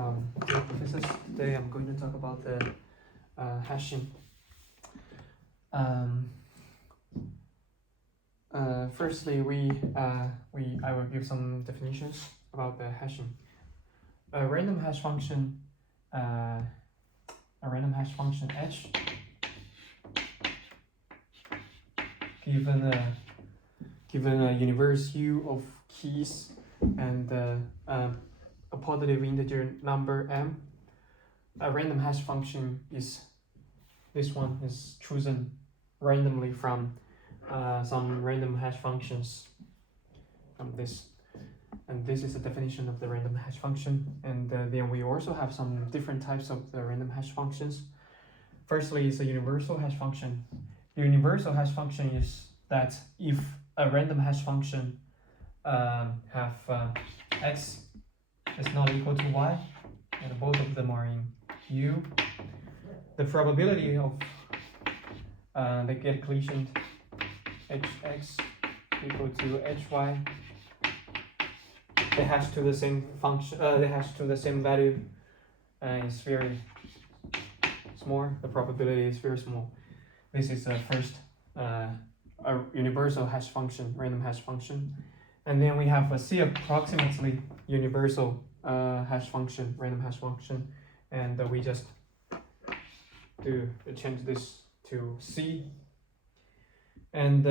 Dear professors, today I'm going to talk about the hashing. Firstly, I will give some definitions about the hashing. A random hash function h given a universe U of keys and a positive integer number m. A random hash function is chosen randomly from some random hash functions from this, and this is the definition of the random hash function. And then we also have some different types of the random hash functions. Firstly, it's a universal hash function. The universal hash function is that if a random hash function have x is not equal to y, and both of them are in U, the probability of they get collision hx equal to hy, they hash to the same function, they hash to the same value, is very small. The probability is very small. This is the first a universal hash function, random hash function. And then we have a C approximately universal hash function, random hash function, and we just change this to C. And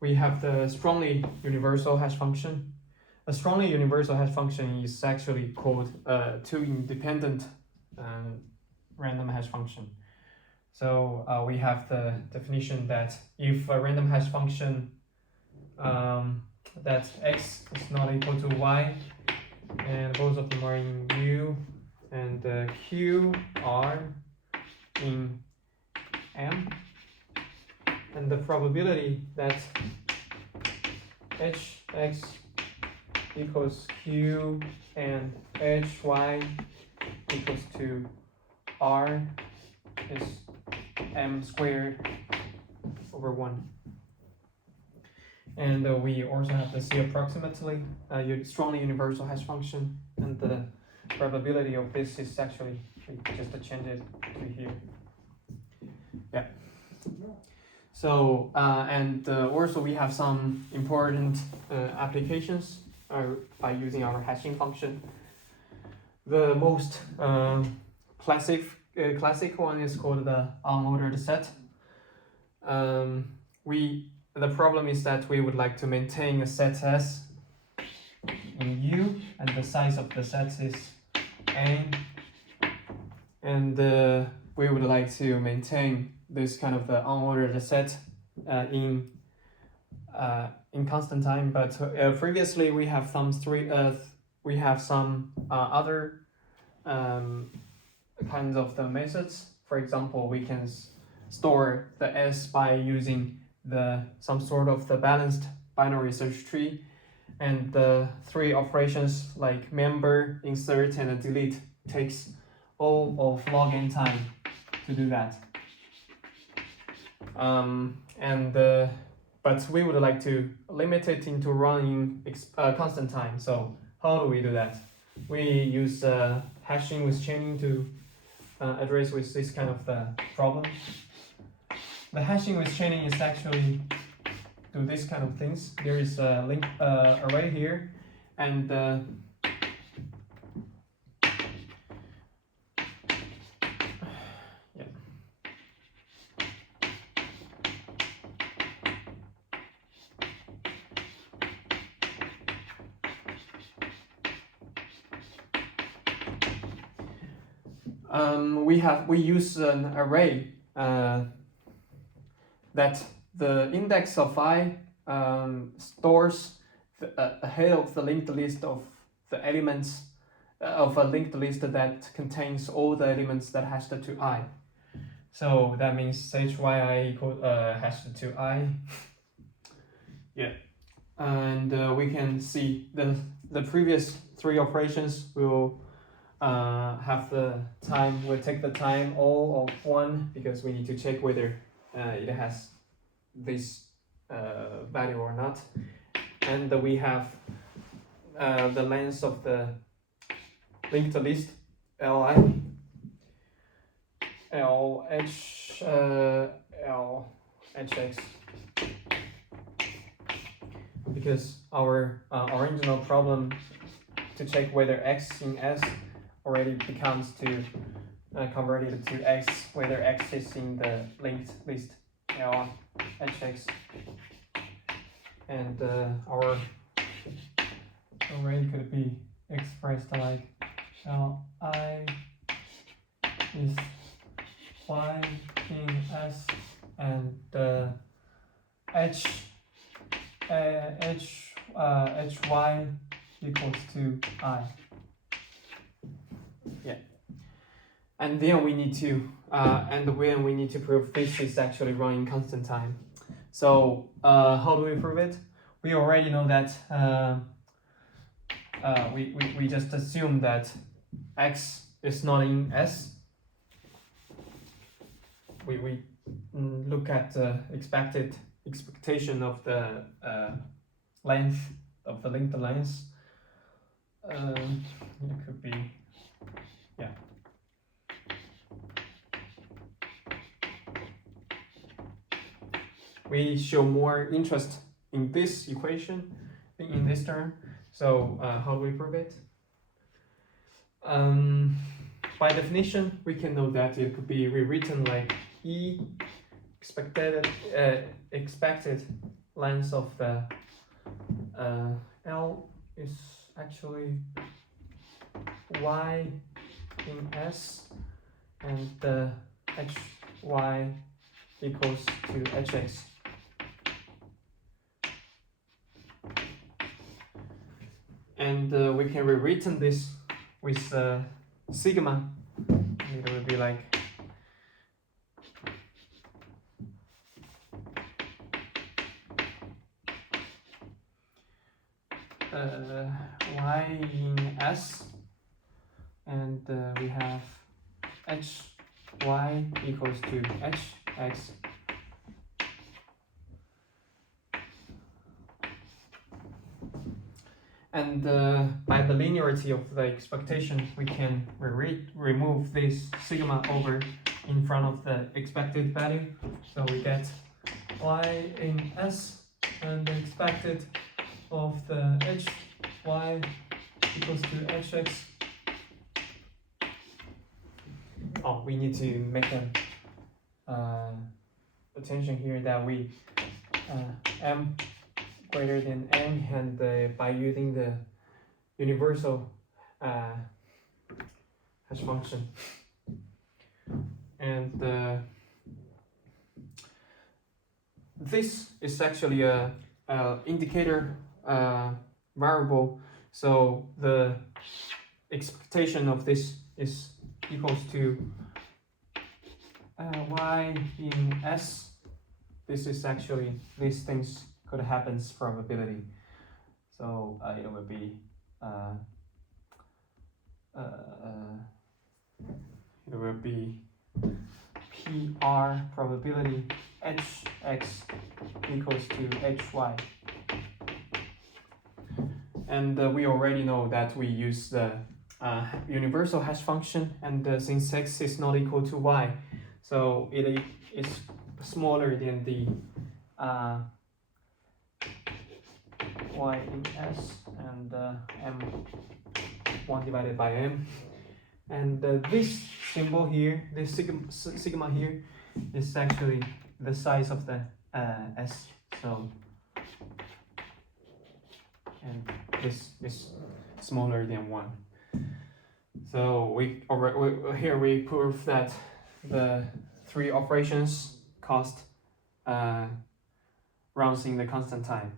we have the strongly universal hash function. A strongly universal hash function is actually called two independent random hash function. So we have the definition that if a random hash function that x is not equal to y, and both of them are in U, and Q are in M, and the probability that hx equals Q and hy equals to R is m squared over 1. And we also have the C approximately strongly universal hash function, and the probability of this is actually, we just change it to here. Yeah. So and also we have some important applications by using our hashing function. The most classic one is called the unordered set. The problem is that we would like to maintain a set S in U, and the size of the set is N, and we would like to maintain this kind of the unordered set in constant time. But previously we have some other kinds of the methods. For example, we can store the S by using some sort of the balanced binary search tree, and the three operations like member, insert, and delete takes all of log n time to do that. But we would like to limit it into running constant time. So how do we do that? We use hashing with chaining to address with this kind of the problem. The hashing with chaining is actually do this kind of things. There is a link array here, and we use an array that the index of I stores ahead of the linked list of the elements of a linked list that contains all the elements that hashed to I. So that means hyi equal hashed to I. Yeah, and we can see the previous three operations will have the time. We'll take the time all of 1 because we need to check whether it has this value or not, and we have the length of the linked list li lhx, because our original problem to check whether x in S already becomes to converted to x, whether x is in the linked list lhx, and our array could be expressed like li is y in S, and hy equals to I. Yeah. And then we need to when we need to prove this is actually running constant time. So how do we prove it? We already know that we just assume that x is not in S. We look at the expectation of the length of the linked length. It could be, yeah. We show more interest in this equation, in this term. So how do we prove it? By definition, we can know that it could be rewritten like E expected length of the L is actually y in S, and the hy equals to hx. And we can rewritten this with sigma. It will be like y in S, and we have hy equals to hx. And by the linearity of the expectation, we can remove this sigma over in front of the expected value. So we get y in S, and the expected of the hy equals to hx. Oh, we need to make an attention here that we m greater than n, and by using the universal hash function, and this is actually a indicator variable, so the expectation of this is equals to y in S. This is actually, these things could happens probability, so it will be PR probability hx equals to hy. And we already know that we use the universal hash function, and since x is not equal to y, so it is smaller than the y in S, and m1 divided by m, and this symbol here, this sigma here, is actually the size of the S. So, and this is smaller than 1. So here we prove that the 3 operations cost runs in the constant time.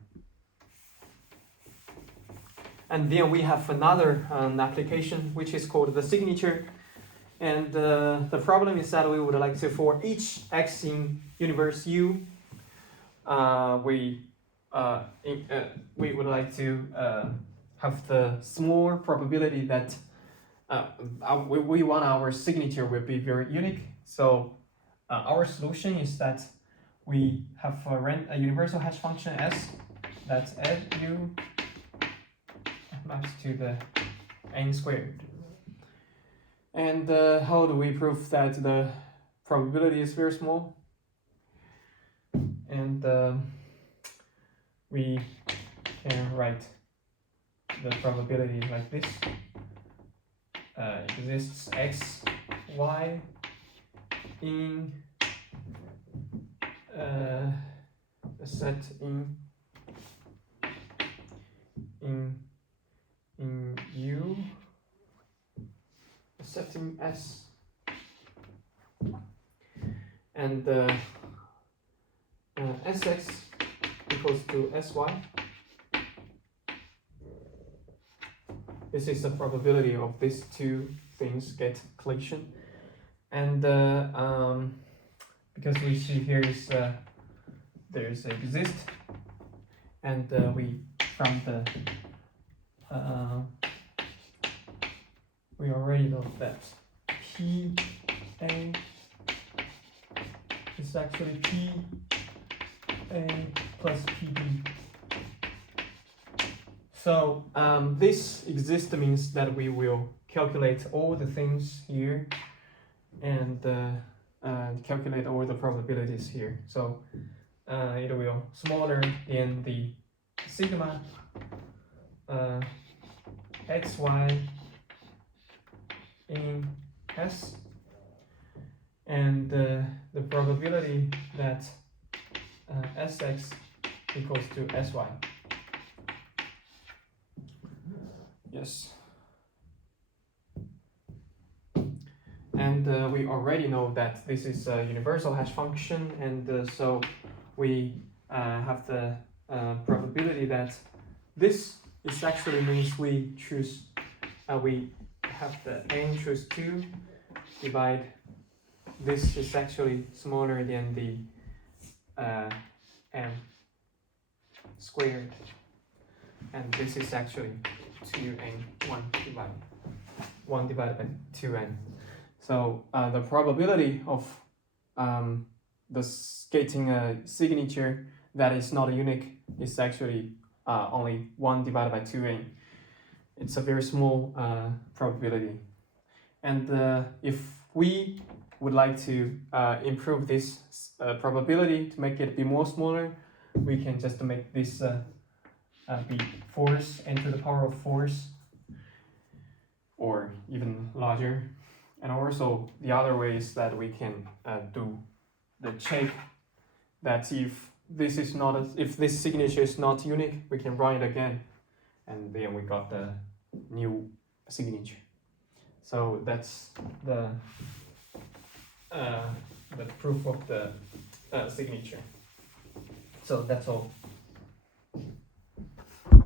And then we have another application, which is called the signature. And the problem is that we would like to, for each x in universe U, we would like to have the small probability that we want our signature will be very unique. So our solution is that we have a universal hash function S, that's U maps to the n squared. And how do we prove that the probability is very small? And we can write the probability like this. Exists x, y in a set in U, a set in S, and Sx equals to Sy. This is the probability of these two things get collision, and because we see here is there's exist, and we from the we already know that PA is actually PA plus PB. So this exist means that we will calculate all the things here and calculate all the probabilities here. So it will smaller than the sigma xy in S, and the probability that Sx equals to Sy. Yes. And we already know that this is a universal hash function, and so we have the probability that this is actually means we choose, we have the n choose 2 divide, this is actually smaller than the n squared, and this is actually 2n, 1 divided by 2n. So the probability of getting a signature that is not unique is actually only 1 divided by 2n. It's a very small probability. And if we would like to improve this probability to make it be more smaller, we can just make this be force n to the power of force, or even larger. And also the other way is that we can do the check that if this is not if this signature is not unique, we can run it again, and then we got the new signature. So that's the proof of the signature. So that's all.